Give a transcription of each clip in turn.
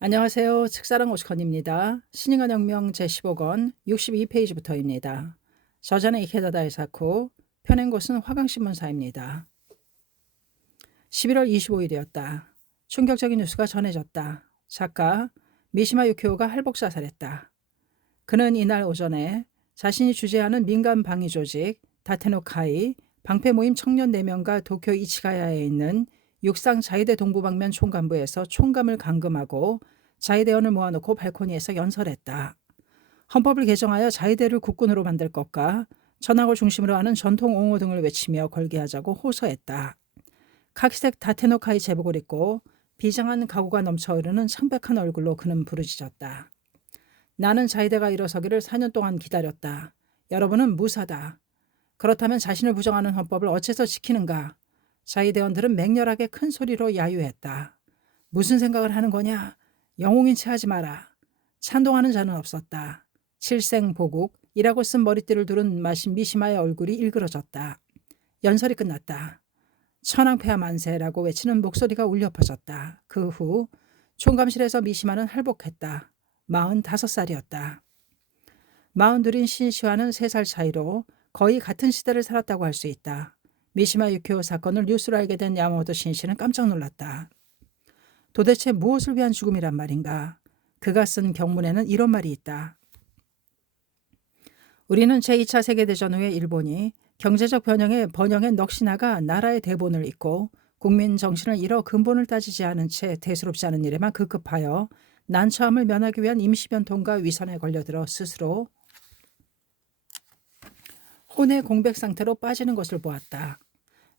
안녕하세요. 책사랑 오스컨입니다. 신인간혁명 제15권 62페이지부터입니다. 저자는 이케다다 이사쿠, 펴낸 곳은 화강신문사입니다. 11월 25일이었다. 충격적인 뉴스가 전해졌다. 작가 미시마 유키오가 할복사살했다. 그는 이날 오전에 자신이 주재하는 민간 방위 조직 다테노카이 방패 모임 청년 4명과 도쿄 이치가야에 있는 육상 자위대 동부방면 총감부에서 총감을 감금하고 자위대원을 모아놓고 발코니에서 연설했다. 헌법을 개정하여 자위대를 국군으로 만들 것과 전학을 중심으로 하는 전통 옹호 등을 외치며 걸게하자고 호소했다. 카키색 다테노카이 제복을 입고 비장한 각오가 넘쳐 흐르는 창백한 얼굴로 그는 부르짖었다. 나는 자위대가 일어서기를 4년 동안 기다렸다. 여러분은 무사다. 그렇다면 자신을 부정하는 헌법을 어째서 지키는가? 자위대원들은 맹렬하게 큰 소리로 야유했다. 무슨 생각을 하는 거냐? 영웅인 채 하지 마라. 찬동하는 자는 없었다. 칠생보국이라고 쓴 머리띠를 두른 미시마의 얼굴이 일그러졌다. 연설이 끝났다. 천황폐하 만세라고 외치는 목소리가 울려 퍼졌다. 그 후 총감실에서 미시마는 할복했다. 45살이었다. 42인 신씨와는 3살 차이로 거의 같은 시대를 살았다고 할 수 있다. 미시마 유키오 사건을 뉴스로 알게 된 야마모토 신씨는 깜짝 놀랐다. 도대체 무엇을 위한 죽음이란 말인가? 그가 쓴 경문에는 이런 말이 있다. 우리는 제2차 세계대전 후에 일본이 경제적 번영에 넋이나가 나라의 대본을 잊고 국민 정신을 잃어 근본을 따지지 않은 채 대수롭지 않은 일에만 급급하여 난처함을 면하기 위한 임시변통과 위선에 걸려들어 스스로 혼의 공백 상태로 빠지는 것을 보았다.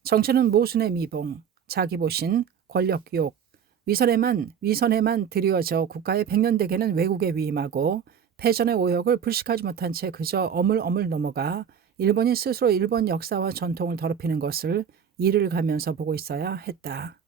정치는 모순의 미봉, 자기보신, 권력욕, 위선에만 드리워져 국가의 백년대계는 왜곡에 위임하고 패전의 오역을 불식하지 못한 채 그저 어물어물 넘어가 일본인 스스로 일본 역사와 전통을 더럽히는 것을 이를 가면서 보고 있어야 했다.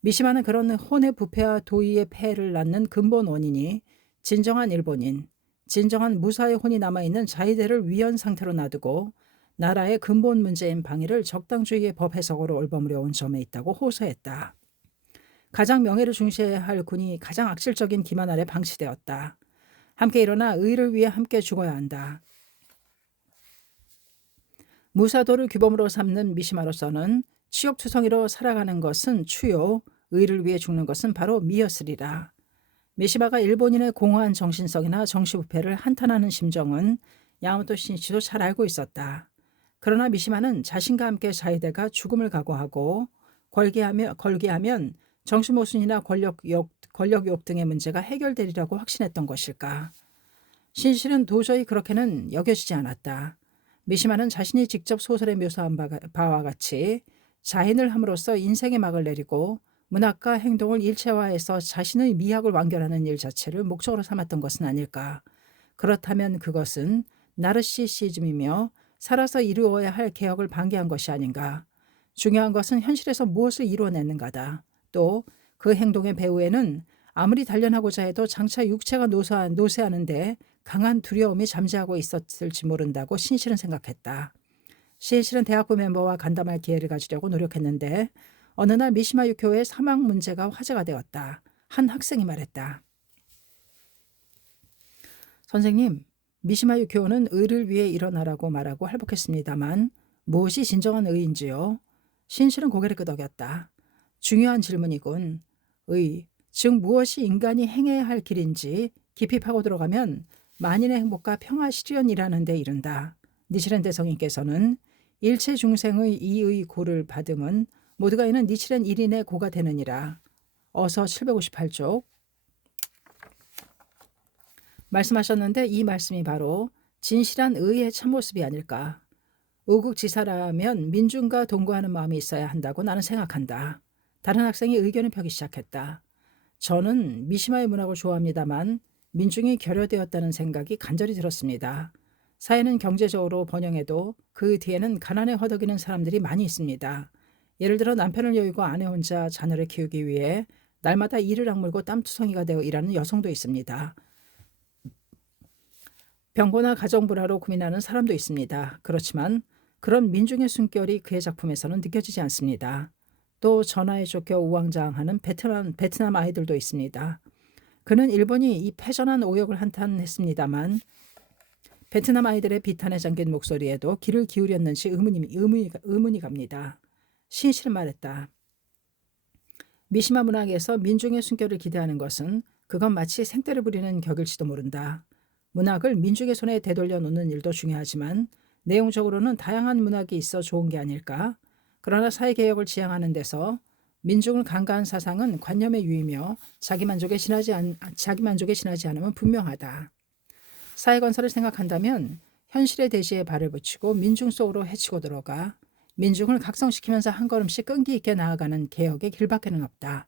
미시마는 그런 혼의 부패와 도의의 폐해를 낳는 근본 원인이 진정한 일본인, 진정한 무사의 혼이 남아있는 자위대를 위헌 상태로 놔두고 나라의 근본 문제인 방위를 적당주의의 법 해석으로 올버무려 온 점에 있다고 호소했다. 가장 명예를 중시해야 할 군이 가장 악질적인 기만 아래 방치되었다. 함께 일어나 의를 위해 함께 죽어야 한다. 무사도를 규범으로 삼는 미시마로서는 치욕투성이로 살아가는 것은 추요, 의를 위해 죽는 것은 바로 미였으리라. 미시마가 일본인의 공허한 정신성이나 정시부패를 한탄하는 심정은 야마모토 신시도 잘 알고 있었다. 그러나 미시마는 자신과 함께 자위대가 죽음을 각오하고 걸게하면 정치모순이나 권력욕 등의 문제가 해결되리라고 확신했던 것일까. 신실은 도저히 그렇게는 여겨지지 않았다. 미시마는 자신이 직접 소설에 묘사한 바와 같이 자인을 함으로써 인생의 막을 내리고 문학과 행동을 일체화해서 자신의 미학을 완결하는 일 자체를 목적으로 삼았던 것은 아닐까. 그렇다면 그것은 나르시시즘이며 살아서 이루어야 할 개혁을 방기한 것이 아닌가. 중요한 것은 현실에서 무엇을 이루어내는가다. 또 그 행동의 배후에는 아무리 단련하고자 해도 장차 육체가 노쇠하는데 강한 두려움이 잠재하고 있었을지 모른다고 신실은 생각했다. 신실은 대학부 멤버와 간담할 기회를 가지려고 노력했는데 어느 날 미시마 유키오의 사망 문제가 화제가 되었다. 한 학생이 말했다. 선생님, 미시마 유키오는 의를 위해 일어나라고 말하고 할복했습니다만 무엇이 진정한 의인지요? 신실은 고개를 끄덕였다. 중요한 질문이군. 의, 즉 무엇이 인간이 행해야 할 길인지 깊이 파고 들어가면 만인의 행복과 평화 실현이라는 데 이른다. 니치렌 대성인께서는 일체 중생의 이의 고를 받음은 모두가 이는 니치렌 1인의 고가 되느니라. 어서 758쪽 말씀하셨는데 이 말씀이 바로 진실한 의의 참모습이 아닐까. 우국지사라면 민중과 동거하는 마음이 있어야 한다고 나는 생각한다. 다른 학생이 의견을 펴기 시작했다. 저는 미시마의 문학을 좋아합니다만 민중이 결여되었다는 생각이 간절히 들었습니다. 사회는 경제적으로 번영해도 그 뒤에는 가난에 허덕이는 사람들이 많이 있습니다. 예를 들어 남편을 여의고 아내 혼자 자녀를 키우기 위해 날마다 이를 악물고 땀투성이가 되어 일하는 여성도 있습니다. 병고나 가정불화로 고민하는 사람도 있습니다. 그렇지만 그런 민중의 숨결이 그의 작품에서는 느껴지지 않습니다. 또 전화에 쫓겨 우왕좌왕하는 베트남 아이들도 있습니다. 그는 일본이 이 패전한 오역을 한탄했습니다만 베트남 아이들의 비탄에 잠긴 목소리에도 귀를 기울였는지 의문이 갑니다. 신실은 말했다. 미시마 문학에서 민중의 순결을 기대하는 것은 그건 마치 생떼를 부리는 격일지도 모른다. 문학을 민중의 손에 되돌려 놓는 일도 중요하지만 내용적으로는 다양한 문학이 있어 좋은 게 아닐까? 그러나 사회개혁을 지향하는 데서 민중을 강가한 사상은 관념의 유의며 자기 만족에 지나지 않으면 분명하다. 사회 건설을 생각한다면 현실의 대지에 발을 붙이고 민중 속으로 헤치고 들어가 민중을 각성시키면서 한 걸음씩 끈기 있게 나아가는 개혁의 길밖에는 없다.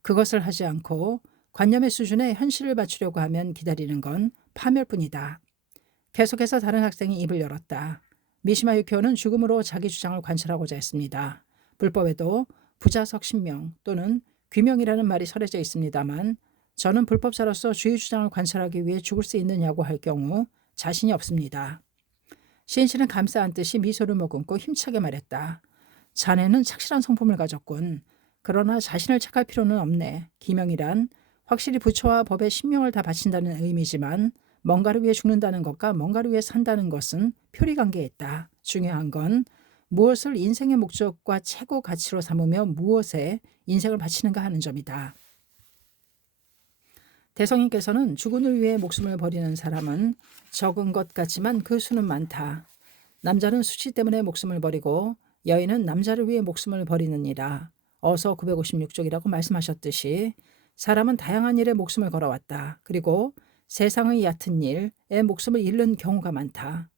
그것을 하지 않고 관념의 수준에 현실을 맞추려고 하면 기다리는 건 파멸뿐이다. 계속해서 다른 학생이 입을 열었다. 미시마 유키오는 죽음으로 자기 주장을 관철하고자 했습니다. 불법에도 부자석 신명 또는 귀명이라는 말이 설해져 있습니다만 저는 불법자로서 주의 주장을 관철하기 위해 죽을 수 있느냐고 할 경우 자신이 없습니다. 신실은 감싸 안듯이 미소를 머금고 힘차게 말했다. 자네는 착실한 성품을 가졌군. 그러나 자신을 착할 필요는 없네. 기명이란 확실히 부처와 법에 신명을 다 바친다는 의미지만 뭔가를 위해 죽는다는 것과 뭔가를 위해 산다는 것은 표리관계에 있다. 중요한 건 무엇을 인생의 목적과 최고 가치로 삼으며 무엇에 인생을 바치는가 하는 점이다. 대성인께서는 주군을 위해 목숨을 버리는 사람은 적은 것 같지만 그 수는 많다. 남자는 수치 때문에 목숨을 버리고 여인은 남자를 위해 목숨을 버리느니라. 어서 956쪽이라고 말씀하셨듯이 사람은 다양한 일에 목숨을 걸어왔다. 그리고 세상의 얕은 일에 목숨을 잃는 경우가 많다.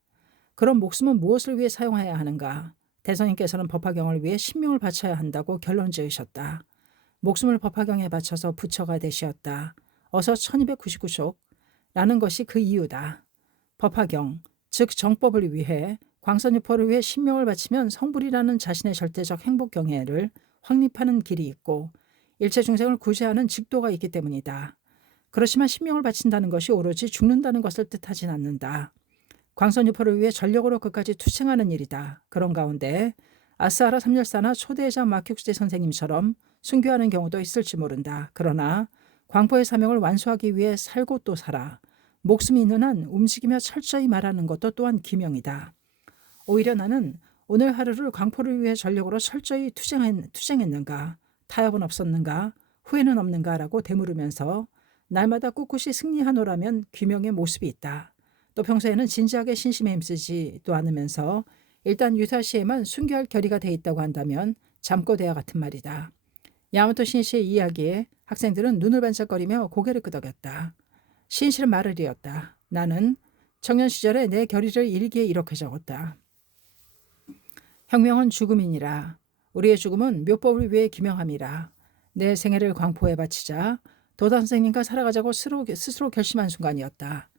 그럼 목숨은 무엇을 위해 사용해야 하는가? 대성인께서는 법화경을 위해 신명을 바쳐야 한다고 결론 지으셨다. 목숨을 법화경에 바쳐서 부처가 되시었다. 어서 1299촉라는 것이 그 이유다. 법화경, 즉 정법을 위해 광선유포를 위해 신명을 바치면 성불이라는 자신의 절대적 행복 경애를 확립하는 길이 있고 일체 중생을 구제하는 직도가 있기 때문이다. 그렇지만 신명을 바친다는 것이 오로지 죽는다는 것을 뜻하진 않는다. 광선유포를 위해 전력으로 끝까지 투쟁하는 일이다. 그런 가운데 아스하라 삼열사나 초대자 마큐제 선생님처럼 순교하는 경우도 있을지 모른다. 그러나 광포의 사명을 완수하기 위해 살고 또 살아 목숨이 있는 한 움직이며 철저히 말하는 것도 또한 기명이다. 오히려 나는 오늘 하루를 광포를 위해 전력으로 철저히 투쟁했는가, 타협은 없었는가, 후회는 없는가라고 되물으면서 날마다 꿋꿋이 승리하노라면 귀명의 모습이 있다. 또 평소에는 진지하게 신심에 힘쓰지도 않으면서 일단 유사시에만 순교할 결의가 돼 있다고 한다면 잠꼬대와 같은 말이다. 야마토 신시의 이야기에 학생들은 눈을 반짝거리며 고개를 끄덕였다. 신실은 말을 이었다. 나는 청년 시절에 내 결의를 일기에 이렇게 적었다. 혁명은 죽음이니라. 우리의 죽음은 묘법을 위해 기명함이라. 내 생애를 광포에 바치자 도단 선생님과 살아가자고 스스로 결심한 순간이었다.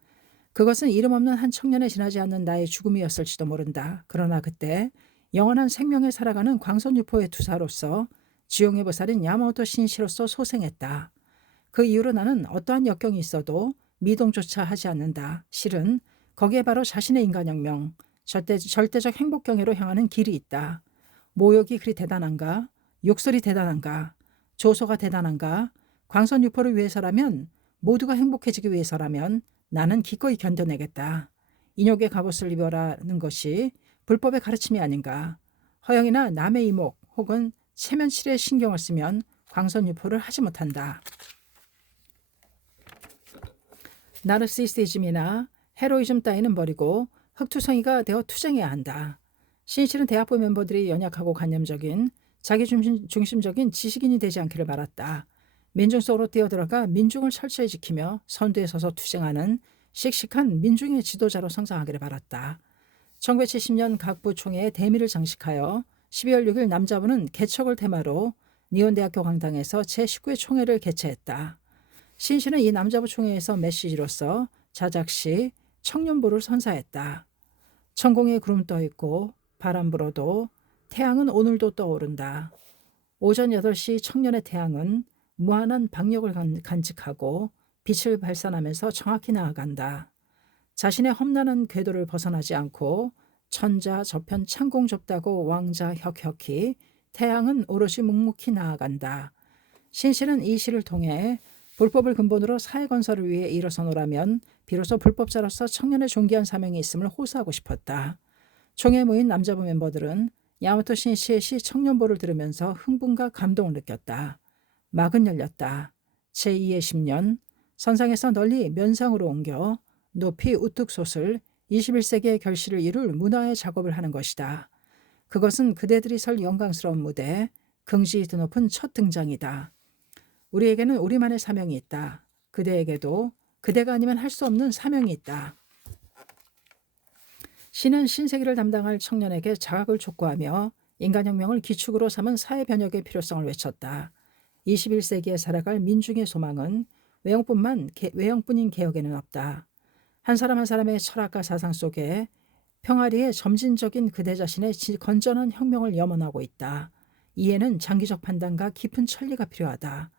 그것은 이름 없는 한 청년에 지나지 않는 나의 죽음이었을지도 모른다. 그러나 그때 영원한 생명에 살아가는 광선유포의 투사로서 지용의 보살인 야마모토 신시로서 소생했다. 그 이후로 나는 어떠한 역경이 있어도 미동조차 하지 않는다. 실은 거기에 바로 자신의 인간혁명, 절대적 행복경애로 향하는 길이 있다. 모욕이 그리 대단한가? 욕설이 대단한가? 조소가 대단한가? 광선유포를 위해서라면, 모두가 행복해지기 위해서라면 나는 기꺼이 견뎌내겠다. 인욕의 갑옷을 입어라는 것이 불법의 가르침이 아닌가? 허영이나 남의 이목 혹은 체면칠에 신경을 쓰면 광선유포를 하지 못한다. 나르시시즘이나 헤로이즘 따위는 버리고 흑투성이가 되어 투쟁해야 한다. 신실은 대학부 멤버들이 연약하고 관념적인 자기 중심적인 지식인이 되지 않기를 바랐다. 민중 속으로 뛰어들어가 민중을 철저히 지키며 선두에 서서 투쟁하는 씩씩한 민중의 지도자로 성장하기를 바랐다. 1970년 각부 총회의 대미를 장식하여 12월 6일 남자부는 개척을 테마로 니온대학교 강당에서 제19회 총회를 개최했다. 신실은 이 남자부 총회에서 메시지로서 자작시 청년부를 선사했다. 천공에 구름 떠 있고 바람 불어도 태양은 오늘도 떠오른다. 오전 8시 청년의 태양은 무한한 박력을 간직하고 빛을 발산하면서 정확히 나아간다. 자신의 험난한 궤도를 벗어나지 않고 천자 저편 창공 좁다고 왕자 혁혁히 태양은 오롯이 묵묵히 나아간다. 신실은 이 시를 통해 불법을 근본으로 사회 건설을 위해 일어서노라면 비로소 불법자로서 청년의 존귀한 사명이 있음을 호소하고 싶었다. 총회에 모인 남자부 멤버들은 야마토 신시의 시 청년보를 들으면서 흥분과 감동을 느꼈다. 막은 열렸다. 제2의 10년 선상에서 널리 면상으로 옮겨 높이 우뚝 솟을 21세기의 결실을 이룰 문화의 작업을 하는 것이다. 그것은 그대들이 설 영광스러운 무대, 긍지 드높은 첫 등장이다. 우리에게는 우리만의 사명이 있다. 그대에게도 그대가 아니면 할 수 없는 사명이 있다. 시는 신세기를 담당할 청년에게 자각을 촉구하며 인간혁명을 기축으로 삼은 사회 변혁의 필요성을 외쳤다. 21세기에 살아갈 민중의 소망은 외형뿐인 개혁에는 없다. 한 사람 한 사람의 철학과 사상 속에 평화리의 점진적인 그대 자신의 건전한 혁명을 염원하고 있다. 이에는 장기적 판단과 깊은 천리가 필요하다.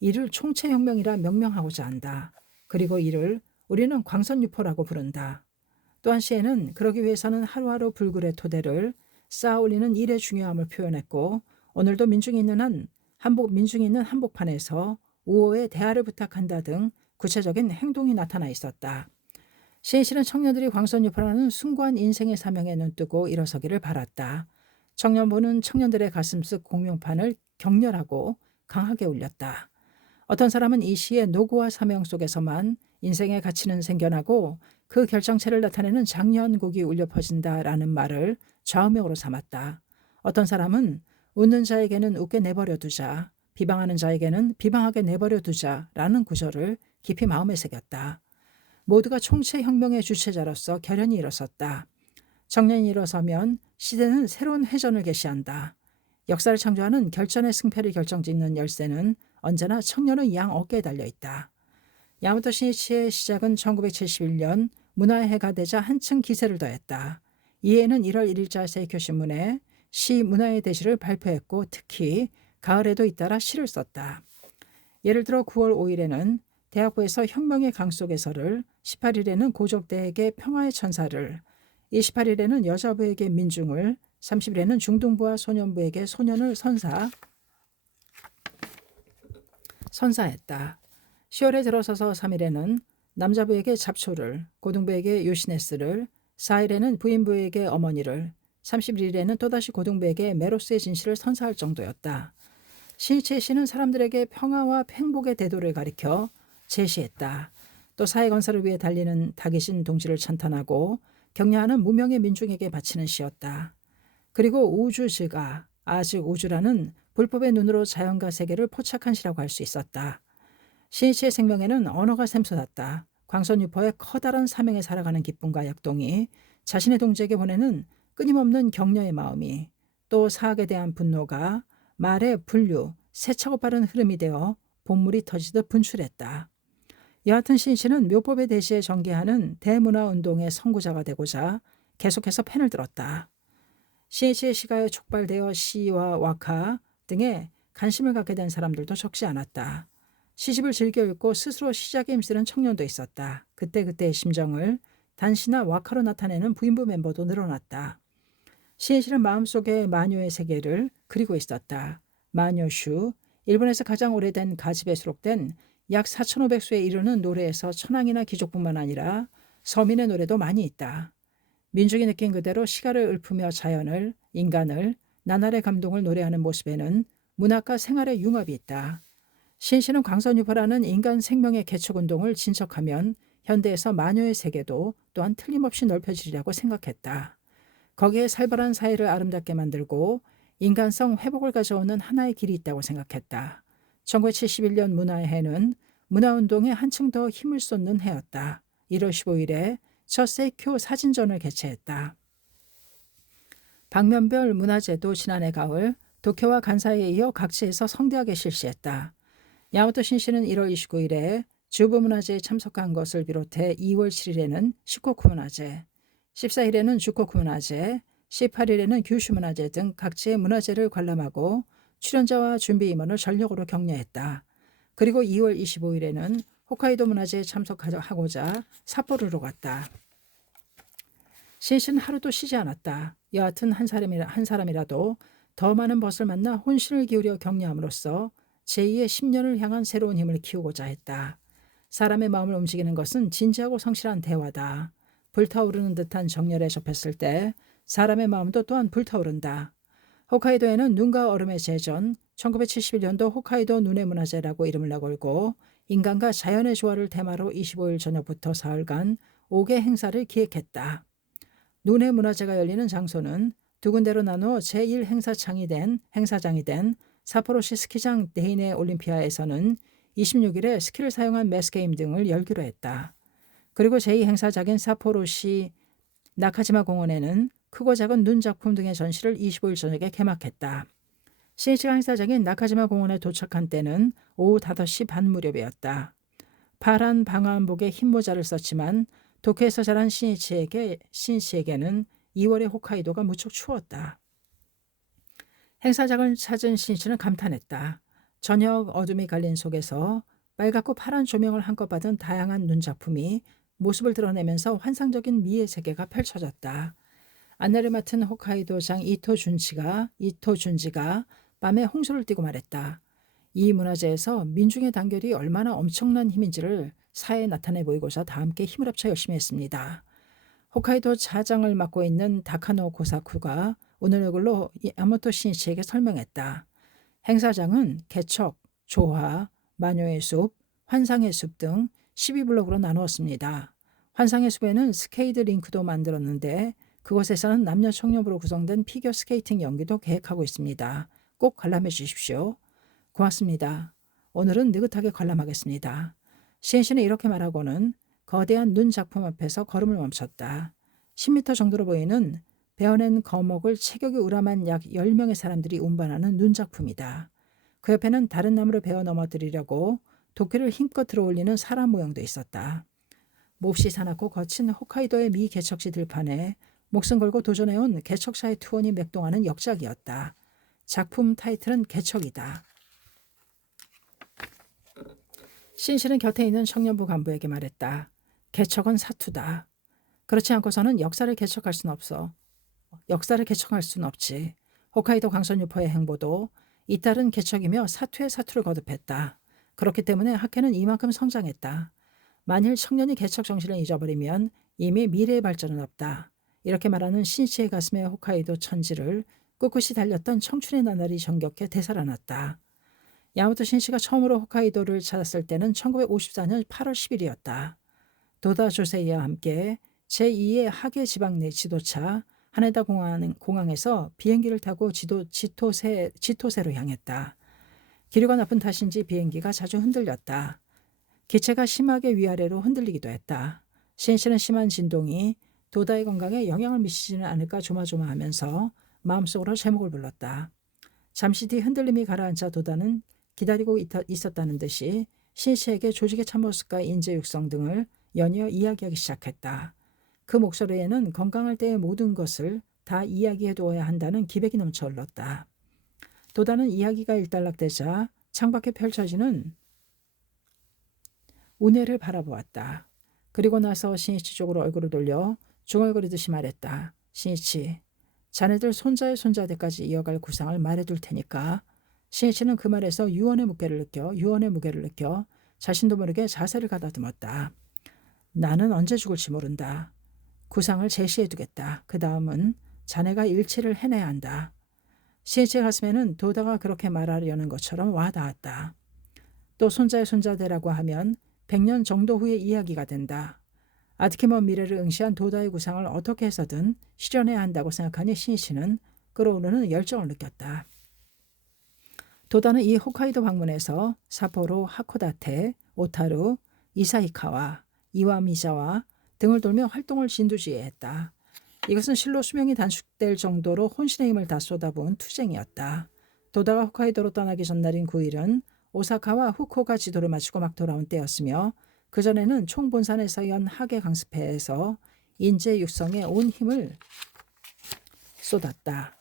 이를 총체혁명이라 명명하고자 한다. 그리고 이를 우리는 광선유포라고 부른다. 또한 시에는 그러기 위해서는 하루하루 불굴의 토대를 쌓아 올리는 일의 중요함을 표현했고 오늘도 민중이 있는 한복판에서 우호의 대화를 부탁한다 등 구체적인 행동이 나타나 있었다. 시인 씨는 청년들이 광선유포라는 숭고한 인생의 사명에 눈뜨고 일어서기를 바랐다. 청년부는 청년들의 가슴속 공명판을 격렬하고 강하게 울렸다. 어떤 사람은 이 시의 노고와 사명 속에서만 인생의 가치는 생겨나고 그 결정체를 나타내는 장려한 곡이 울려 퍼진다라는 말을 좌우명으로 삼았다. 어떤 사람은 웃는 자에게는 웃게 내버려 두자, 비방하는 자에게는 비방하게 내버려 두자라는 구절을 깊이 마음에 새겼다. 모두가 총체혁명의 주체자로서 결연히 일어섰다. 청년이 일어서면 시대는 새로운 회전을 개시한다. 역사를 창조하는 결전의 승패를 결정짓는 열쇠는 언제나 청년의 양 어깨에 달려있다. 야마토 신이치의 시작은 1971년 문화의 해가 되자 한층 기세를 더했다. 이해는 1월 1일자 세이쿄신문에 시 문화의 대시를 발표했고 특히 가을에도 잇따라 시를 썼다. 예를 들어 9월 5일에는 대학부에서 혁명의 강 속에서를, 18일에는 고족대에게 평화의 천사를, 28일에는 여자부에게 민중을, 30일에는 중등부와 소년부에게 소년을 선사했다. 10월에 들어서서 3일에는 남자부에게 잡초를, 고등부에게 요시네스를, 4일에는 부인부에게 어머니를, 31일에는 또다시 고등부에게 메로스의 진실을 선사할 정도였다. 신이치의 시는 사람들에게 평화와 행복의 대도를 가리켜 제시했다. 또 사회건설을 위해 달리는 다기신 동지를 찬탄하고 격려하는 무명의 민중에게 바치는 시였다. 그리고 우주즈가 아즉 우주라는 불법의 눈으로 자연과 세계를 포착한 시라고 할 수 있었다. 신이치의 생명에는 언어가 샘솟았다. 광선유포의 커다란 사명에 살아가는 기쁨과 약동이 자신의 동지에게 보내는 끊임없는 격려의 마음이 또 사학에 대한 분노가 말의 분류, 세차고 빠른 흐름이 되어 본물이 터지듯 분출했다. 여하튼 신이치는 묘법의 대시에 전개하는 대문화운동의 선구자가 되고자 계속해서 펜을 들었다. 신이치의 시가에 촉발되어 시와 와카 등에 관심을 갖게 된 사람들도 적지 않았다. 시집을 즐겨 읽고 스스로 시작에 힘쓰는 청년도 있었다. 그때그때의 심정을 단시나 와카로 나타내는 부인부 멤버도 늘어났다. 신이치는 마음속에 마녀의 세계를 그리고 있었다. 마녀슈, 일본에서 가장 오래된 가집에 수록된 약 4,500수에 이르는 노래에서 천황이나 귀족뿐만 아니라 서민의 노래도 많이 있다. 민중이 느낀 그대로 시가를 읊으며 자연을, 인간을, 나날의 감동을 노래하는 모습에는 문학과 생활의 융합이 있다. 신시는 광선유포라는 인간 생명의 개척운동을 진척하면 현대에서 마녀의 세계도 또한 틀림없이 넓혀지리라고 생각했다. 거기에 살벌한 사회를 아름답게 만들고 인간성 회복을 가져오는 하나의 길이 있다고 생각했다. 1971년 문화의 해는 문화운동에 한층 더 힘을 쏟는 해였다. 1월 15일에 첫 세이쿄 사진전을 개최했다. 방면별 문화제도 지난해 가을 도쿄와 간사이에 이어 각지에서 성대하게 실시했다. 야마토 신시는 1월 29일에 주부 문화제에 참석한 것을 비롯해 2월 7일에는 시코쿠 문화제, 14일에는 주코쿠 문화제, 18일에는 규슈 문화제 등 각지의 문화제를 관람하고 출연자와 준비 임원을 전력으로 격려했다. 그리고 2월 25일에는 홋카이도 문화제에 참석하고자 삿포로로 갔다. 신시는 하루도 쉬지 않았다. 여하튼 한 사람이라도 더 많은 벗을 만나 혼신을 기울여 격려함으로써 제2의 10년을 향한 새로운 힘을 키우고자 했다. 사람의 마음을 움직이는 것은 진지하고 성실한 대화다. 불타오르는 듯한 정열에 접했을 때 사람의 마음도 또한 불타오른다. 홋카이도에는 눈과 얼음의 제전, 1971년도 홋카이도 눈의 문화제라고 이름을 내걸고 인간과 자연의 조화를 테마로 25일 저녁부터 사흘간 5개 행사를 기획했다. 눈의 문화제가 열리는 장소는 두 군데로 나누어 제1행사장이 된 사포로시 스키장 네이네 올림피아에서는 26일에 스키를 사용한 매스게임 등을 열기로 했다. 그리고 제2행사장인 사포로시 나카지마 공원에는 크고 작은 눈 작품 등의 전시를 25일 저녁에 개막했다. 시니치가 행사장인 나카지마 공원에 도착한 때는 오후 5시 반 무렵이었다. 파란 방한복에 흰 모자를 썼지만 도쿄에서 자란 시니치에게는 2월의 홋카이도가 무척 추웠다. 행사장을 찾은 시니치는 감탄했다. 저녁 어둠이 갈린 속에서 빨갛고 파란 조명을 한껏 받은 다양한 눈 작품이 모습을 드러내면서 환상적인 미의 세계가 펼쳐졌다. 안내를 맡은 홋카이도장 이토준지가 밤에 홍수를 띠고 말했다. 이 문화제에서 민중의 단결이 얼마나 엄청난 힘인지를 사회에 나타내 보이고자 다 함께 힘을 합쳐 열심히 했습니다. 홋카이도 차장을 맡고 있는 다카노 고사쿠가 오늘 얼굴로 야마토 시니치에게 설명했다. 행사장은 개척, 조화, 마녀의 숲, 환상의 숲 등 12블록으로 나누었습니다. 환상의 숲에는 스케이트 링크도 만들었는데 그곳에서는 남녀 청렴으로 구성된 피겨 스케이팅 연기도 계획하고 있습니다. 꼭 관람해 주십시오. 고맙습니다. 오늘은 느긋하게 관람하겠습니다. 시엔씨는 이렇게 말하고는 거대한 눈 작품 앞에서 걸음을 멈췄다. 10m 정도로 보이는 베어낸 거목을 체격이 우람한 약 10명의 사람들이 운반하는 눈 작품이다. 그 옆에는 다른 나무를 베어 넘어뜨리려고 도끼를 힘껏 들어올리는 사람 모형도 있었다. 몹시 사납고 거친 홋카이도의 미 개척지 들판에 목숨 걸고 도전해온 개척자의 투혼이 맥동하는 역작이었다. 작품 타이틀은 개척이다. 신씨는 곁에 있는 청년부 간부에게 말했다. 개척은 사투다. 그렇지 않고서는 역사를 개척할 수는 없지. 홋카이도 강선유포의 행보도 잇따른 개척이며 사투의 사투를 거듭했다. 그렇기 때문에 학회는 이만큼 성장했다. 만일 청년이 개척 정신을 잊어버리면 이미 미래의 발전은 없다. 이렇게 말하는 신씨의 가슴에 홋카이도 천지를 꿋꿋이 달렸던 청춘의 나날이 정겹게 되살아났다. 야마토 신씨가 처음으로 홋카이도를 찾았을 때는 1954년 8월 10일이었다. 도다 조세이와 함께 제2의 하계 지방 내 지도차 하네다 공항에서 비행기를 타고 지토세로 향했다. 기류가 나쁜 탓인지 비행기가 자주 흔들렸다. 기체가 심하게 위아래로 흔들리기도 했다. 신씨는 심한 진동이 도다의 건강에 영향을 미치지는 않을까 조마조마하면서 마음속으로 제목을 불렀다. 잠시 뒤 흔들림이 가라앉자 도다는 기다리고 있었다는 듯이 신씨에게 조직의 참모습과 인재 육성 등을 연이어 이야기하기 시작했다. 그 목소리에는 건강할 때의 모든 것을 다 이야기해 두어야 한다는 기백이 넘쳐 흘렀다. 도다는 이야기가 일단락되자 창밖에 펼쳐지는 운해를 바라보았다. 그리고 나서 신이치 쪽으로 얼굴을 돌려 중얼거리듯이 말했다. 신이치, 자네들 손자의 손자대까지 이어갈 구상을 말해둘 테니까. 신이치는 그 말에서 유언의 무게를 느껴 자신도 모르게 자세를 가다듬었다. 나는 언제 죽을지 모른다. 구상을 제시해두겠다. 그 다음은 자네가 일치를 해내야 한다. 신이치의 가슴에는 도다가 그렇게 말하려는 것처럼 와닿았다. 또 손자의 손자대라고 하면 100년 정도 후의 이야기가 된다. 아득히 먼 미래를 응시한 도다의 구상을 어떻게 해서든 실현해야 한다고 생각하니 신이치는 끓어오르는 열정을 느꼈다. 도다는 이 홋카이도 방문에서 사포로, 하코다테, 오타루, 이사히카와, 이와미자와 등을 돌며 활동을 진두지휘했다. 이것은 실로 수명이 단축될 정도로 혼신의 힘을 다 쏟아부은 투쟁이었다. 도다가 홋카이도로 떠나기 전날인 9일은 오사카와 후쿠오카 지도를 마치고 막 돌아온 때였으며 그전에는 총본산에서 연 하계 강습회에서 인재 육성에 온 힘을 쏟았다.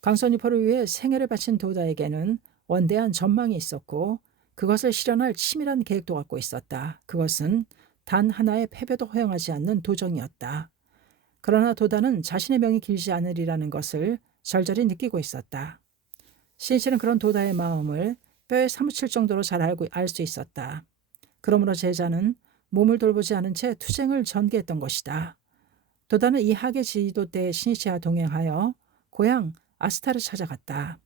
강선유포를 위해 생애를 바친 도다에게는 원대한 전망이 있었고 그것을 실현할 치밀한 계획도 갖고 있었다. 그것은 단 하나의 패배도 허용하지 않는 도정이었다. 그러나 도다는 자신의 명이 길지 않으리라는 것을 절절히 느끼고 있었다. 신이치는 그런 도다의 마음을 뼈에 사무칠 정도로 잘 알 수 있었다. 그러므로 제자는 몸을 돌보지 않은 채 투쟁을 전개했던 것이다. 도다는 이 학예 지도 때 신이치와 동행하여 고향 아스타를 찾아갔다.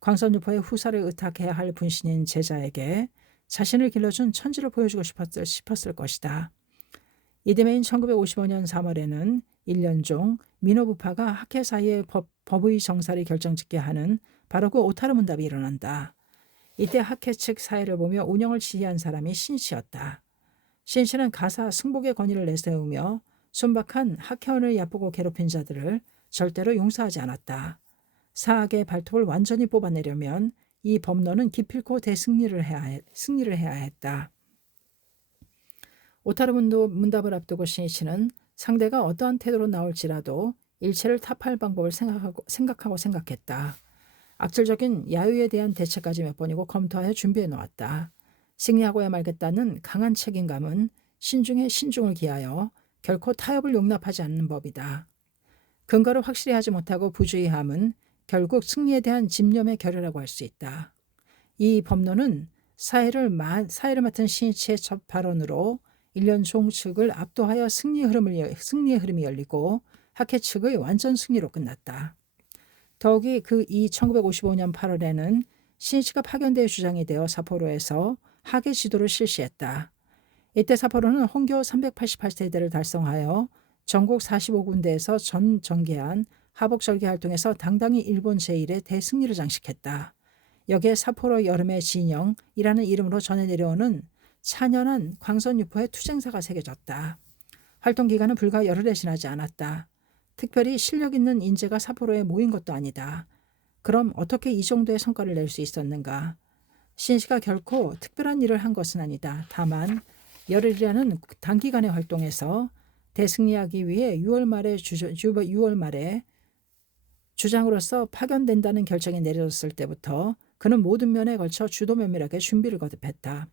광선유포의 후사를 의탁해야 할 분신인 제자에게 자신을 길러준 천지를 보여주고 싶었을 것이다. 이듬해인 1955년 3월에는 1년 중 민호부파가 학회 사이의 법의 정사를 결정짓게 하는 바로 그 오타르 문답이 일어난다. 이때 학회 측 사회를 보며 운영을 지휘한 사람이 신이치였다. 신이치는 가사 승복의 권위를 내세우며 순박한 학회원을 얕보고 괴롭힌 자들을 절대로 용서하지 않았다. 사학의 발톱을 완전히 뽑아내려면 이 법론은 기필코 대승리를 해야 했다. 오타르 문답을 앞두고 신이치는 상대가 어떠한 태도로 나올지라도 일체를 타파할 방법을 생각했다. 악질적인 야유에 대한 대책까지 몇 번이고 검토하여 준비해 놓았다. 승리하고야 말겠다는 강한 책임감은 신중에 신중을 기하여 결코 타협을 용납하지 않는 법이다. 근거를 확실히 하지 못하고 부주의함은 결국 승리에 대한 집념의 결여라고 할 수 있다. 이 법론은 사회를 맡은 신이치의 첫 발언으로 1년 종측을 압도하여 승리의 흐름이 열리고 학회 측의 완전 승리로 끝났다. 더욱이 이 1955년 8월에는 신이치가 파견대의 주장이 되어 삿포로에서 학예 지도를 실시했다. 이때 삿포로는 혼교 388세대를 달성하여 전국 45군데에서 전개한 하복절개 활동에서 당당히 일본 제1의 대승리를 장식했다. 여기에 삿포로 여름의 진영이라는 이름으로 전해 내려오는 찬연한 광선유포의 투쟁사가 새겨졌다. 활동 기간은 불과 열흘에 지나지 않았다. 특별히 실력 있는 인재가 삿포로에 모인 것도 아니다. 그럼 어떻게 이 정도의 성과를 낼 수 있었는가? 신이치가 결코 특별한 일을 한 것은 아니다. 다만 열흘이라는 단기간의 활동에서 대승리하기 위해 6월 말에 주장으로서 파견된다는 결정이 내려졌을 때부터 그는 모든 면에 걸쳐 주도 면밀하게 준비를 거듭했다.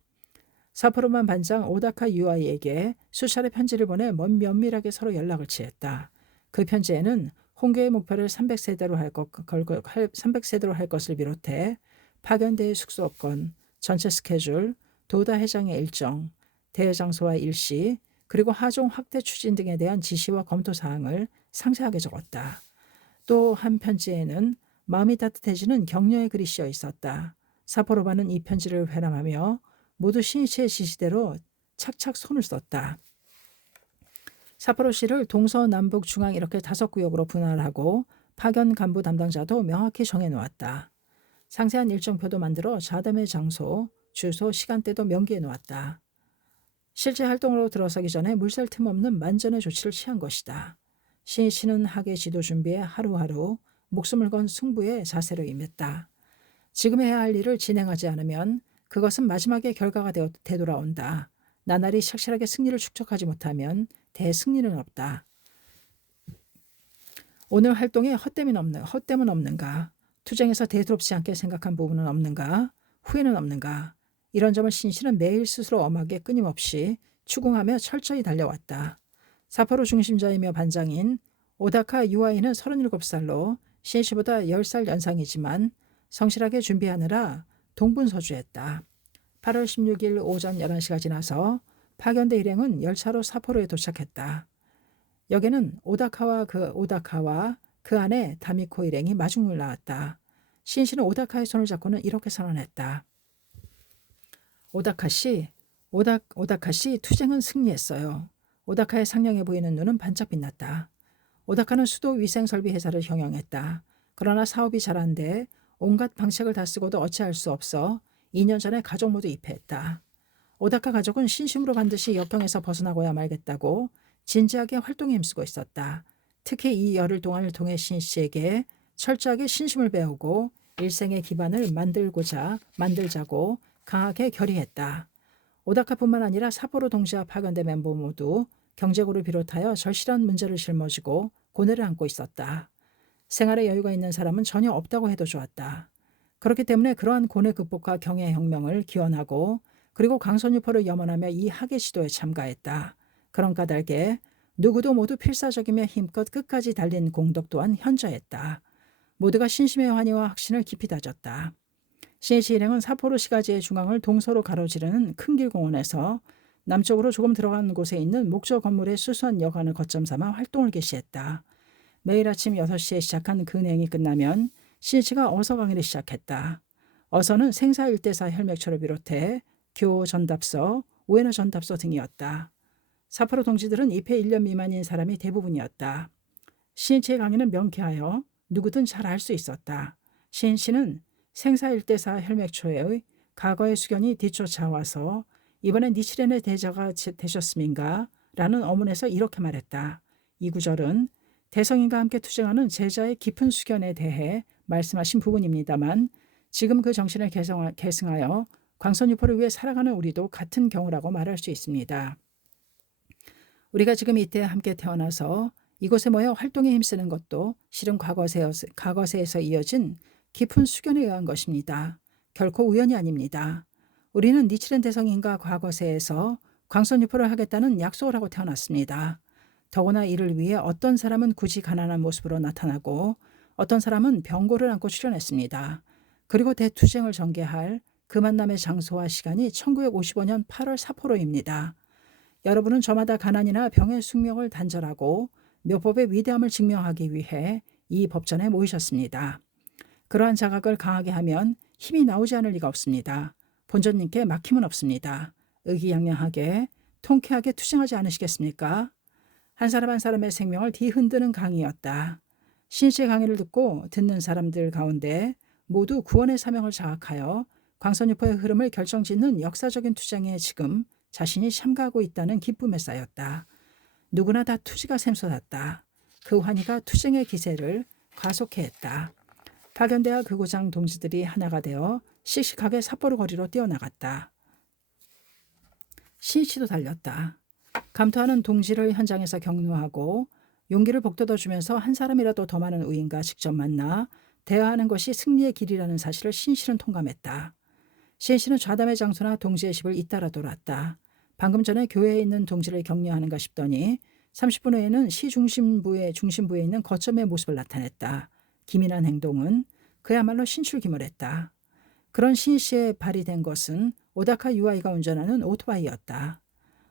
삿포로만 반장 오다카 유아이에게 수차례 편지를 보내 면밀하게 서로 연락을 취했다. 그 편지에는 홍교의 목표를 300세대로 할 것을 비롯해 파견대의 숙소권, 전체 스케줄, 도다 회장의 일정, 대회 장소와 일시, 그리고 하종 확대 추진 등에 대한 지시와 검토 사항을 상세하게 적었다. 또 한 편지에는 마음이 따뜻해지는 격려의 글이 씌어 있었다. 삿포로반은 이 편지를 회람하며 모두 신이치의 지시대로 착착 손을 썼다. 삿포로시를 동서남북 중앙 이렇게 5구역으로 분할하고 파견 간부 담당자도 명확히 정해놓았다. 상세한 일정표도 만들어 자담의 장소, 주소, 시간대도 명기해 놓았다. 실제 활동으로 들어서기 전에 물샐 틈 없는 만전의 조치를 취한 것이다. 신이치는 학예 지도 준비에 하루하루 목숨을 건 승부의 자세로 임했다. 지금 해야 할 일을 진행하지 않으면 그것은 마지막에 결과가 되돌아온다. 나날이 착실하게 승리를 축적하지 못하면 대승리는 없다. 오늘 활동에 헛됨은 없는가? 투쟁에서 대수롭지 않게 생각한 부분은 없는가? 후회는 없는가? 이런 점을 신이치는 매일 스스로 엄하게 끊임없이 추궁하며 철저히 달려왔다. 삿포로 중심자이며 반장인 오다카 유아이는 37살로 신이치보다 10살 연상이지만 성실하게 준비하느라 동분서주했다. 8월 16일 오전 11시가 지나서 파견대 일행은 열차로 삿포로에 도착했다. 역에는 오다카와 그 안에 다미코 일행이 마중물 나왔다. 신이치는 오다카의 손을 잡고는 이렇게 선언했다. 오다카 씨, 투쟁은 승리했어요. 오다카의 상냥해 보이는 눈은 반짝 빛났다. 오다카는 수도 위생설비 회사를 경영했다. 그러나 사업이 잘 안 돼 온갖 방책을 다 쓰고도 어찌할 수 없어 2년 전에 가족 모두 입회했다. 오다카 가족은 신심으로 반드시 역경에서 벗어나고야 말겠다고 진지하게 활동에 힘쓰고 있었다. 특히 이 열흘 동안을 통해 신이치에게 철저하게 신심을 배우고 일생의 기반을 만들자고 강하게 결의했다. 오다카뿐만 아니라 삿포로 동지와 파견대 멤버 모두 경제고를 비롯하여 절실한 문제를 짊어지고 고뇌를 안고 있었다. 생활에 여유가 있는 사람은 전혀 없다고 해도 좋았다. 그렇기 때문에 그러한 고뇌 극복과 경애혁명을 기원하고 그리고 강선유포를 염원하며 이 학예 시도에 참가했다. 그런 까닭에 누구도 모두 필사적이며 힘껏 끝까지 달린 공덕 또한 현저했다. 모두가 신심의 환희와 확신을 깊이 다졌다. 신이치 일행은 사포로 시가지의 중앙을 동서로 가로지르는 큰 길공원에서 남쪽으로 조금 들어간 곳에 있는 목조 건물의 수수한 여관을 거점 삼아 활동을 개시했다. 매일 아침 6시에 시작한 그 행이 끝나면 신이치가 어서 강의를 시작했다. 어서는 생사 일대사 혈맥초를 비롯해 교 전답서, 우에노 전답서 등이었다. 사포로 동지들은 입회 1년 미만인 사람이 대부분이었다. 신이치의 강의는 명쾌하여 누구든 잘 알 수 있었다. 신이치는 생사 일대사 혈맥초의 과거의 수견이 뒤쫓아와서 이번엔 니치렌의 대자가 되셨음인가? 라는 어문에서 이렇게 말했다. 이 구절은 대성인과 함께 투쟁하는 제자의 깊은 수견에 대해 말씀하신 부분입니다만 지금 그 정신을 계승하여 광선유포를 위해 살아가는 우리도 같은 경우라고 말할 수 있습니다. 우리가 지금 이때 함께 태어나서 이곳에 모여 활동에 힘쓰는 것도 실은 과거세에서 이어진 깊은 수견에 의한 것입니다. 결코 우연이 아닙니다. 우리는 니치렌 대성인과 과거세에서 광선유포를 하겠다는 약속을 하고 태어났습니다. 더구나 이를 위해 어떤 사람은 굳이 가난한 모습으로 나타나고 어떤 사람은 병고를 안고 출연했습니다. 그리고 대투쟁을 전개할 그 만남의 장소와 시간이 1955년 8월 사포로입니다. 여러분은 저마다 가난이나 병의 숙명을 단절하고 묘법의 위대함을 증명하기 위해 이 법전에 모이셨습니다. 그러한 자각을 강하게 하면 힘이 나오지 않을 리가 없습니다. 본전님께 막힘은 없습니다. 의기양양하게 통쾌하게 투쟁하지 않으시겠습니까? 한 사람 한 사람의 생명을 뒤흔드는 강의였다. 신씨의 강의를 듣는 사람들 가운데 모두 구원의 사명을 자각하여 광선유포의 흐름을 결정짓는 역사적인 투쟁에 지금 자신이 참가하고 있다는 기쁨에 쌓였다. 누구나 다 투지가 샘솟았다. 그 환희가 투쟁의 기세를 가속해 했다. 파견대와 극우장 동지들이 하나가 되어 씩씩하게 삿포로 거리로 뛰어나갔다. 신이치도 달렸다. 감투하는 동지를 현장에서 격려하고 용기를 북돋아주면서 한 사람이라도 더 많은 의인과 직접 만나 대화하는 것이 승리의 길이라는 사실을 신씨는 통감했다. 신씨는 좌담의 장소나 동지의 집을 잇따라 돌았다. 방금 전에 교회에 있는 동지를 격려하는가 싶더니 30분 후에는 시 중심부에 있는 거점의 모습을 나타냈다. 기민한 행동은 그야말로 신출기물했다. 그런 신씨에 발휘된 것은 오다카 유아이가 운전하는 오토바이였다.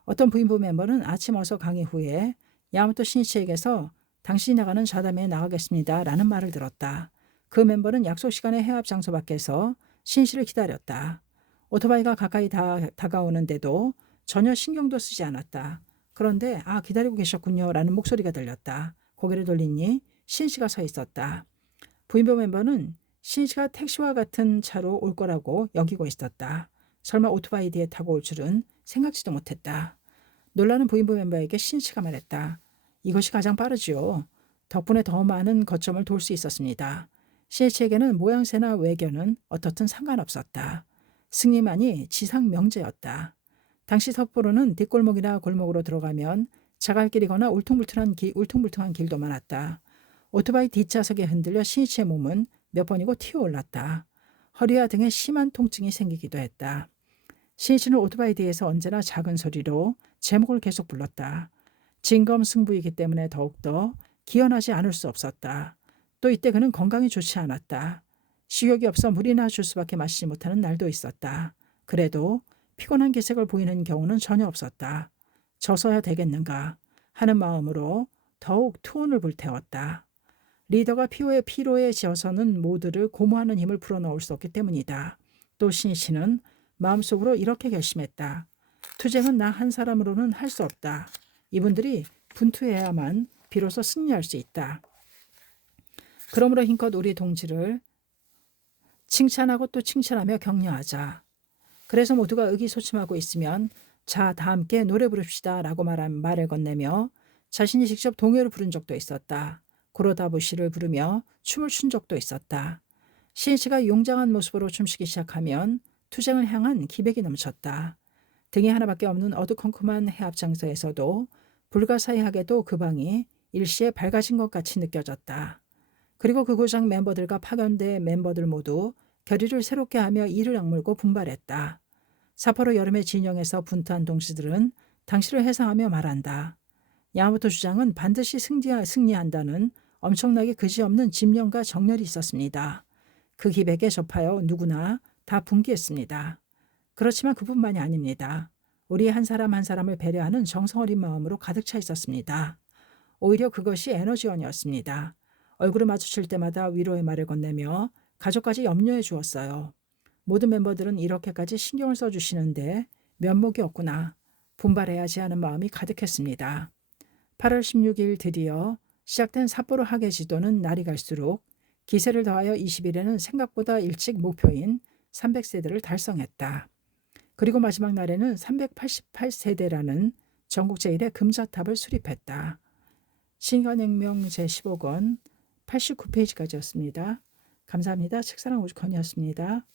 어떤 부인부 멤버는 아침 어서 강의 후에 야마토 신이치에게서 당신이 나가는 좌담회에 나가겠습니다 라는 말을 들었다. 그 멤버는 약속 시간의 해합 장소 밖에서 신씨를 기다렸다. 오토바이가 가까이 다가오는데도 전혀 신경도 쓰지 않았다. 그런데 기다리고 계셨군요 라는 목소리가 들렸다. 고개를 돌리니 신씨가 서 있었다. 부인부 멤버는 신씨가 택시와 같은 차로 올 거라고 여기고 있었다. 설마 오토바이 뒤에 타고 올 줄은 생각지도 못했다. 놀라는 부인부 멤버에게 신씨가 말했다. 이것이 가장 빠르지요. 덕분에 더 많은 거점을 돌 수 있었습니다. 신씨에게는 모양새나 외견은 어떻든 상관없었다. 승리만이 지상 명제였다. 당시 삿포로는 뒷골목이나 골목으로 들어가면 자갈길이거나 울퉁불퉁한 길도 많았다. 오토바이 뒷좌석에 흔들려 신이치의 몸은 몇 번이고 튀어올랐다. 허리와 등에 심한 통증이 생기기도 했다. 신이치는 오토바이 뒤에서 언제나 작은 소리로 제목을 계속 불렀다. 진검승부이기 때문에 더욱더 기연하지 않을 수 없었다. 또 이때 그는 건강이 좋지 않았다. 식욕이 없어 물이나 줄 수밖에 마시지 못하는 날도 있었다. 그래도 피곤한 기색을 보이는 경우는 전혀 없었다. 져서야 되겠는가 하는 마음으로 더욱 투혼을 불태웠다. 리더가 피로에 지어서는 모두를 고무하는 힘을 불어넣을 수 없기 때문이다. 또 신이치는 마음속으로 이렇게 결심했다. 투쟁은 나 한 사람으로는 할 수 없다. 이분들이 분투해야만 비로소 승리할 수 있다. 그러므로 힘껏 우리 동지를 칭찬하고 또 칭찬하며 격려하자. 그래서 모두가 의기소침하고 있으면 자, 다 함께 노래 부릅시다 라고 말을 건네며 자신이 직접 동요를 부른 적도 있었다. 고로다부시를 부르며 춤을 춘 적도 있었다. 신이치가 용장한 모습으로 춤추기 시작하면 투쟁을 향한 기백이 넘쳤다. 등이 하나밖에 없는 어두컴컴한 해합 장소에서도 불가사의하게도 그 방이 일시에 밝아진 것 같이 느껴졌다. 그리고 그 고장 멤버들과 파견대 멤버들 모두 결의를 새롭게 하며 이를 악물고 분발했다. 삿포로 여름의 진영에서 분투한 동지들은 당시를 회상하며 말한다. 야마모토 주장은 반드시 승리한다는 엄청나게 그지없는 집념과 정열이 있었습니다. 그 기백에 접하여 누구나 다 분개했습니다. 그렇지만 그뿐만이 아닙니다. 우리 한 사람 한 사람을 배려하는 정성 어린 마음으로 가득 차 있었습니다. 오히려 그것이 에너지원이었습니다. 얼굴을 마주칠 때마다 위로의 말을 건네며 가족까지 염려해 주었어요. 모든 멤버들은 이렇게까지 신경을 써주시는데 면목이 없구나. 분발해야지 하는 마음이 가득했습니다. 8월 16일 드디어 시작된 삿포로 하계 지도는 날이 갈수록 기세를 더하여 20일에는 생각보다 일찍 목표인 300세대를 달성했다. 그리고 마지막 날에는 388세대라는 전국 제1의 금자탑을 수립했다. 신간혁명 제15권 89페이지까지였습니다. 감사합니다. 책사랑 오죽헌이었습니다.